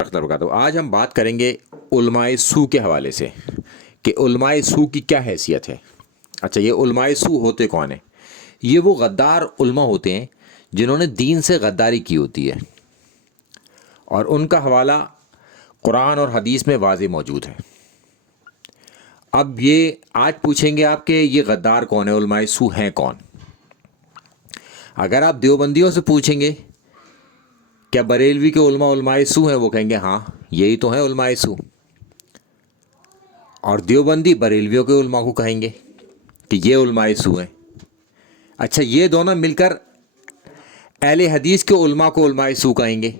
وبرکاتہ۔ آج ہم بات کریں گے علماء سو کے حوالے سے کہ علماء سو کی کیا حیثیت ہے۔ اچھا، یہ علماء سو ہوتے کون ہیں؟ یہ وہ غدار علماء ہوتے ہیں جنہوں نے دین سے غداری کی ہوتی ہے، اور ان کا حوالہ قرآن اور حدیث میں واضح موجود ہے۔ اب یہ آج پوچھیں گے آپ کہ یہ غدار کون ہے، علماء سو ہیں کون؟ اگر آپ دیوبندیوں سے پوچھیں گے کیا بریلوی کے علماء سو ہیں، وہ کہیں گے ہاں یہی تو ہیں علماء سو، اور دیوبندی بریلویوں کے علماء کو کہیں گے کہ یہ علماء سو ہیں۔ اچھا، یہ دونوں مل کر اہل حدیث کے علماء کو علماء سو کہیں گے،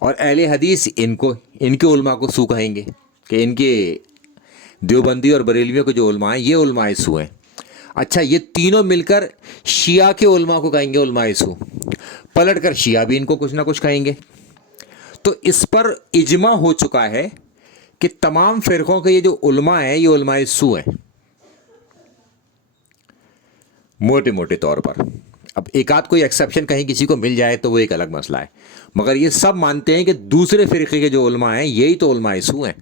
اور اہل حدیث ان کے علماء کو سو کہیں گے کہ ان کے دیوبندی اور بریلویوں کے جو علماء ہیں یہ علماء سو ہیں۔ اچھا، یہ تینوں مل کر شیعہ کے علماء کو کہیں گے علماء سو، پلٹ کر شیعہ بھی ان کو کچھ نہ کچھ کہیں گے۔ تو اس پر اجماع ہو چکا ہے کہ تمام فرقوں کے یہ جو علماء ہیں یہ علماء سو ہیں، موٹے موٹے طور پر۔ اب ایک آدھ کوئی ایکسیپشن کہیں کسی کو مل جائے تو وہ ایک الگ مسئلہ ہے، مگر یہ سب مانتے ہیں کہ دوسرے فرقے کے جو علماء ہیں یہی تو علماء سو ہیں۔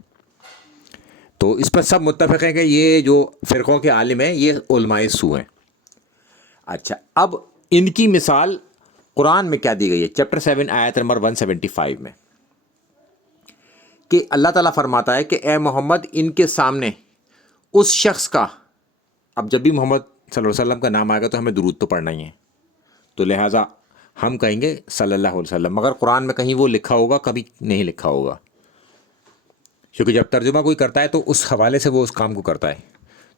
تو اس پر سب متفق ہیں کہ یہ جو فرقوں کے عالم ہیں یہ علماء سو ہیں۔ اچھا، اب ان کی مثال قرآن میں کیا دی گئی ہے؟ چیپٹر 7 آیت نمبر 175 میں کہ اللہ تعالیٰ فرماتا ہے کہ اے محمد ان کے سامنے اس شخص کا، اب جب بھی محمد صلی اللہ علیہ وسلم کا نام آئے گا تو ہمیں درود تو پڑھنا ہی ہے، تو لہٰذا ہم کہیں گے صلی اللہ علیہ وسلم، مگر قرآن میں کہیں وہ لکھا ہوگا کبھی نہیں لکھا ہوگا، کیونکہ جب ترجمہ کوئی کرتا ہے تو اس حوالے سے وہ اس کام کو کرتا ہے،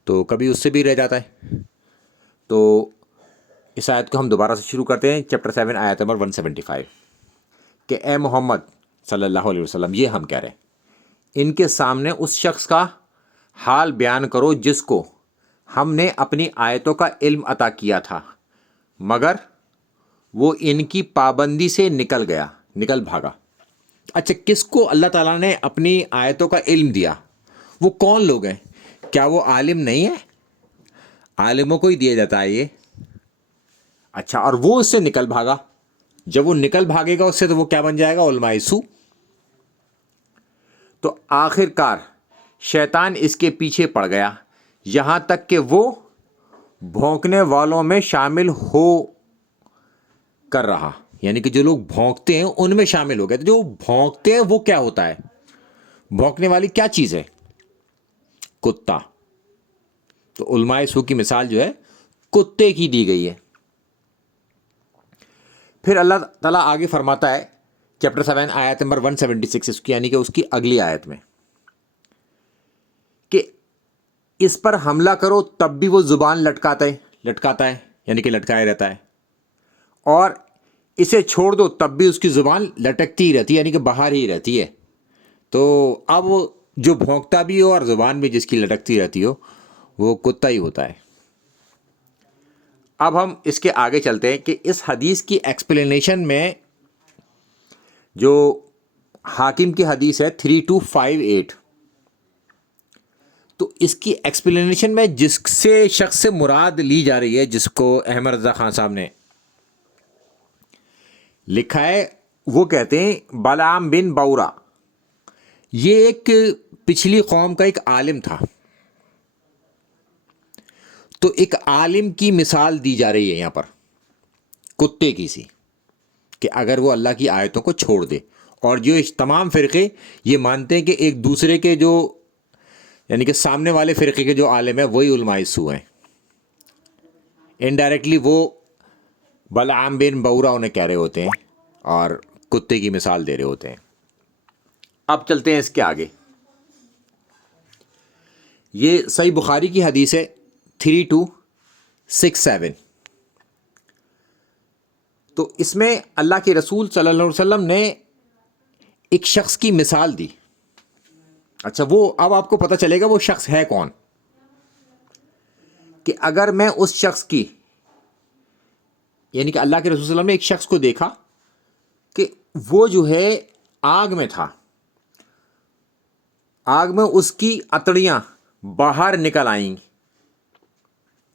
تو کبھی اس سے بھی رہ جاتا ہے۔ تو اس آیت کو ہم دوبارہ سے شروع کرتے ہیں، چیپٹر 7 آیت نمبر 175 کہ اے محمد صلی اللہ علیہ وسلم، یہ ہم کہہ رہے ہیں، ان کے سامنے اس شخص کا حال بیان کرو جس کو ہم نے اپنی آیتوں کا علم عطا کیا تھا، مگر وہ ان کی پابندی سے نکل بھاگا۔ اچھا، کس کو اللہ تعالیٰ نے اپنی آیتوں کا علم دیا؟ وہ کون لوگ ہیں؟ کیا وہ عالم نہیں ہے؟ عالموں کو ہی دیا جاتا ہے یہ۔ اچھا، اور وہ اس سے نکل بھاگا، جب وہ نکل بھاگے گا اس سے تو وہ کیا بن جائے گا؟ علماء سو۔ تو آخر کار شیطان اس کے پیچھے پڑ گیا، یہاں تک کہ وہ بھونکنے والوں میں شامل ہو کر رہا، یعنی کہ جو لوگ بھونکتے ہیں ان میں شامل ہو گئے۔ تو جو بھونکتے ہیں وہ کیا ہوتا ہے؟ بھونکنے والی کیا چیز ہے؟ کتا۔ تو علماء سو کی مثال جو ہے کتے کی دی گئی ہے۔ پھر اللہ تعالیٰ آگے فرماتا ہے چیپٹر 7 آیت نمبر 176 یعنی کہ اس کی اگلی آیت میں کہ اس پر حملہ کرو تب بھی وہ زبان لٹکاتا ہے یعنی کہ لٹکائے رہتا ہے، اور اسے چھوڑ دو تب بھی اس کی زبان لٹکتی ہی رہتی ہے یعنی کہ باہر ہی رہتی ہے۔ تو اب جو بھونکتا بھی ہو اور زبان بھی جس کی لٹکتی رہتی ہو وہ کتا ہی ہوتا ہے۔ اب ہم اس کے آگے چلتے ہیں کہ اس حدیث کی ایکسپلینیشن میں جو حاکم کی حدیث ہے 3258، تو اس کی ایکسپلینیشن میں جس سے شخص سے مراد لی جا رہی ہے، جس کو احمد رضا خان صاحب نے لکھا ہے، وہ کہتے ہیں بلعام بن بورا، یہ ایک پچھلی قوم کا ایک عالم تھا۔ تو ایک عالم کی مثال دی جا رہی ہے یہاں پر کتے کی سی، کہ اگر وہ اللہ کی آیتوں کو چھوڑ دے، اور جو تمام فرقے یہ مانتے ہیں کہ ایک دوسرے کے جو یعنی کہ سامنے والے فرقے کے جو عالم ہیں وہی علماء سو ہیں، انڈائریکٹلی وہ بلعام بن بورا انہیں کہہ رہے ہوتے ہیں اور کتے کی مثال دے رہے ہوتے ہیں۔ اب چلتے ہیں اس کے آگے، یہ صحیح بخاری کی حدیث ہے 3267۔ تو اس میں اللہ کے رسول صلی اللہ علیہ وسلم نے ایک شخص کی مثال دی۔ اچھا، وہ اب آپ کو پتہ چلے گا وہ شخص ہے کون، کہ اگر میں اس شخص کی یعنی کہ اللہ کے رسول صلی اللہ علیہ وسلم نے ایک شخص کو دیکھا کہ وہ جو ہے آگ میں تھا، آگ میں اس کی اتڑیاں باہر نکل آئیں گی،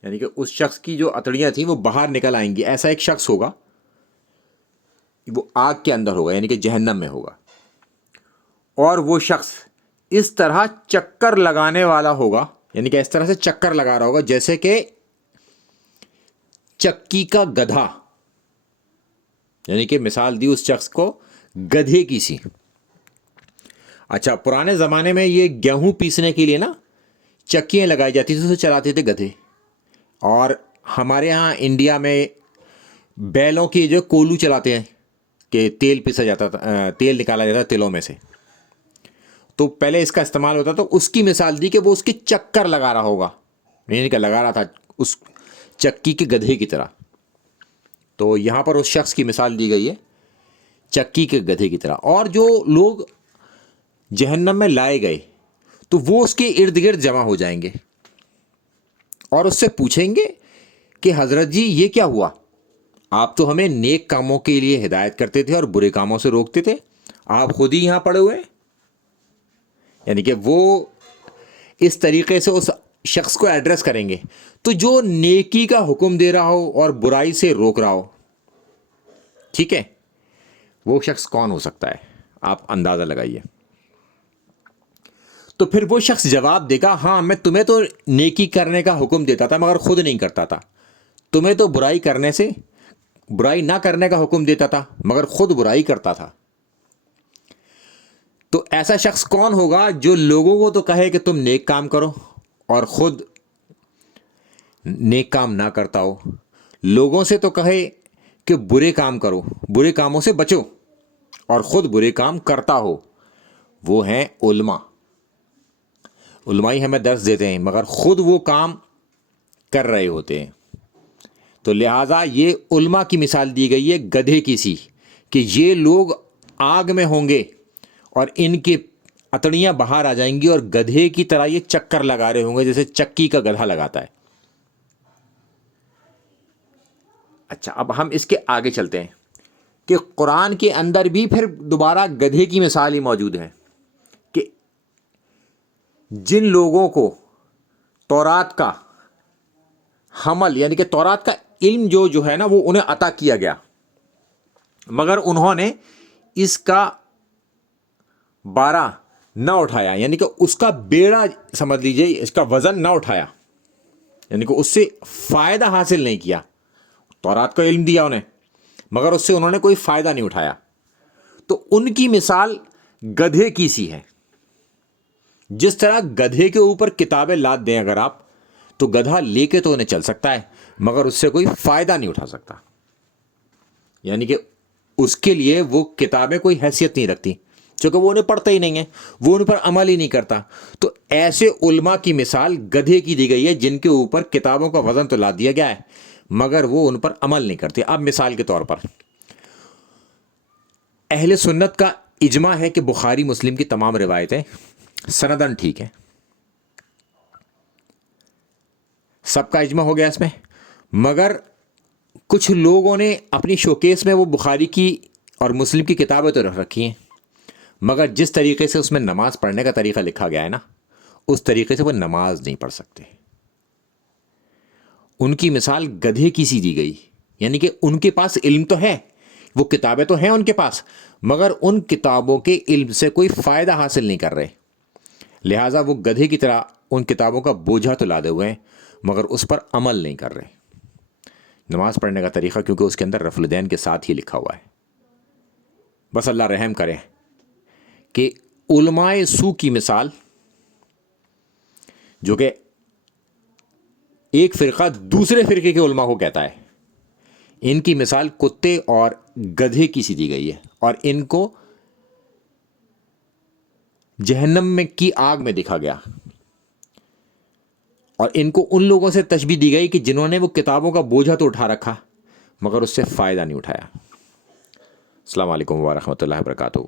یعنی کہ اس شخص کی جو اتڑیاں تھیں وہ باہر نکل آئیں گی۔ ایسا ایک شخص ہوگا، وہ آگ کے اندر ہوگا یعنی کہ جہنم میں ہوگا، اور وہ شخص اس طرح چکر لگانے والا ہوگا، یعنی کہ اس طرح سے چکر لگا رہا ہوگا جیسے کہ چکی کا گدھا، یعنی کہ مثال دی اس شخص کو گدھے کی سی۔ اچھا، پرانے زمانے میں یہ گیہوں پیسنے کے لیے نا چکیاں لگائی جاتی تھی، اسے چلاتے تھے گدھے۔ اور ہمارے ہاں انڈیا میں بیلوں کی جو کولو چلاتے ہیں کہ تیل پیسا جاتا تھا، تیل نکالا جاتا تیلوں میں سے، تو پہلے اس کا استعمال ہوتا تو اس کی مثال دی کہ وہ اس کی چکر لگا رہا ہوگا، یعنی کہ لگا رہا تھا اس چکی کے گدھے کی طرح۔ تو یہاں پر اس شخص کی مثال دی گئی ہے چکی کے گدھے کی طرح۔ اور جو لوگ جہنم میں لائے گئے تو وہ اس کے ارد گرد جمع ہو جائیں گے اور اس سے پوچھیں گے کہ حضرت جی یہ کیا ہوا؟ آپ تو ہمیں نیک کاموں کے لیے ہدایت کرتے تھے اور برے کاموں سے روکتے تھے، آپ خود ہی یہاں پڑے ہوئے ہیں۔ یعنی کہ وہ اس طریقے سے اس شخص کو ایڈریس کریں گے۔ تو جو نیکی کا حکم دے رہا ہو اور برائی سے روک رہا ہو، ٹھیک ہے، وہ شخص کون ہو سکتا ہے؟ آپ اندازہ لگائیے۔ تو پھر وہ شخص جواب دے گا، ہاں میں تمہیں تو نیکی کرنے کا حکم دیتا تھا مگر خود نہیں کرتا تھا، تمہیں تو برائی نہ کرنے کا حکم دیتا تھا مگر خود برائی کرتا تھا۔ تو ایسا شخص کون ہوگا جو لوگوں کو تو کہے کہ تم نیک کام کرو اور خود نیک کام نہ کرتا ہو، لوگوں سے تو کہے کہ برے کام کرو، برے کاموں سے بچو اور خود برے کام کرتا ہو؟ وہ ہیں علماء۔ علماء ہی ہمیں درس دیتے ہیں مگر خود وہ کام کر رہے ہوتے ہیں۔ تو لہٰذا یہ علماء کی مثال دی گئی ہے گدھے کی سی، کہ یہ لوگ آگ میں ہوں گے اور ان کی اتڑیاں باہر آ جائیں گی اور گدھے کی طرح یہ چکر لگا رہے ہوں گے جیسے چکی کا گدھا لگاتا ہے۔ اچھا، اب ہم اس کے آگے چلتے ہیں کہ قرآن کے اندر بھی پھر دوبارہ گدھے کی مثال ہی موجود ہے کہ جن لوگوں کو تورات کا حمل، یعنی کہ تورات کا علم جو ہے نا وہ انہیں عطا کیا گیا، مگر انہوں نے اس کا بارہ نہ اٹھایا، یعنی کہ اس کا بیڑا سمجھ لیجئے، اس کا وزن نہ اٹھایا، یعنی کہ اس سے فائدہ حاصل نہیں کیا۔ تورات کا علم دیا انہیں مگر اس سے انہوں نے کوئی فائدہ نہیں اٹھایا، تو ان کی مثال گدھے کی سی ہے۔ جس طرح گدھے کے اوپر کتابیں لاد دیں اگر آپ، تو گدھا لے کے تو انہیں چل سکتا ہے مگر اس سے کوئی فائدہ نہیں اٹھا سکتا، یعنی کہ اس کے لیے وہ کتابیں کوئی حیثیت نہیں رکھتی چونکہ وہ انہیں پڑھتا ہی نہیں ہے، وہ ان پر عمل ہی نہیں کرتا۔ تو ایسے علماء کی مثال گدھے کی دی گئی ہے جن کے اوپر کتابوں کا وزن تو لاد دیا گیا ہے مگر وہ ان پر عمل نہیں کرتے۔ اب مثال کے طور پر اہل سنت کا اجماع ہے کہ بخاری مسلم کی تمام روایتیں سندن ٹھیک ہیں، سب کا اجماع ہو گیا اس میں، مگر کچھ لوگوں نے اپنی شوکیس میں وہ بخاری کی اور مسلم کی کتابیں تو رکھ رکھی ہیں مگر جس طریقے سے اس میں نماز پڑھنے کا طریقہ لکھا گیا ہے نا، اس طریقے سے وہ نماز نہیں پڑھ سکتے۔ ان کی مثال گدھے کی سی دی گئی، یعنی کہ ان کے پاس علم تو ہے، وہ کتابیں تو ہیں ان کے پاس، مگر ان کتابوں کے علم سے کوئی فائدہ حاصل نہیں کر رہے، لہٰذا وہ گدھے کی طرح ان کتابوں کا بوجھا تو لادے ہوئے ہیں مگر اس پر عمل نہیں کر رہے۔ نماز پڑھنے کا طریقہ کیونکہ اس کے اندر رفع الدین کے ساتھ ہی لکھا ہوا ہے۔ بس اللہ رحم کرے کہ علماء سو کی مثال، جو کہ ایک فرقہ دوسرے فرقے کے علماء کو کہتا ہے، ان کی مثال کتے اور گدھے کی سی دی گئی ہے اور ان کو جہنم میں کی آگ میں دکھا گیا، اور ان کو ان لوگوں سے تشبیہ دی گئی کہ جنہوں نے وہ کتابوں کا بوجھا تو اٹھا رکھا مگر اس سے فائدہ نہیں اٹھایا۔ السلام علیکم ورحمۃ اللہ وبرکاتہ۔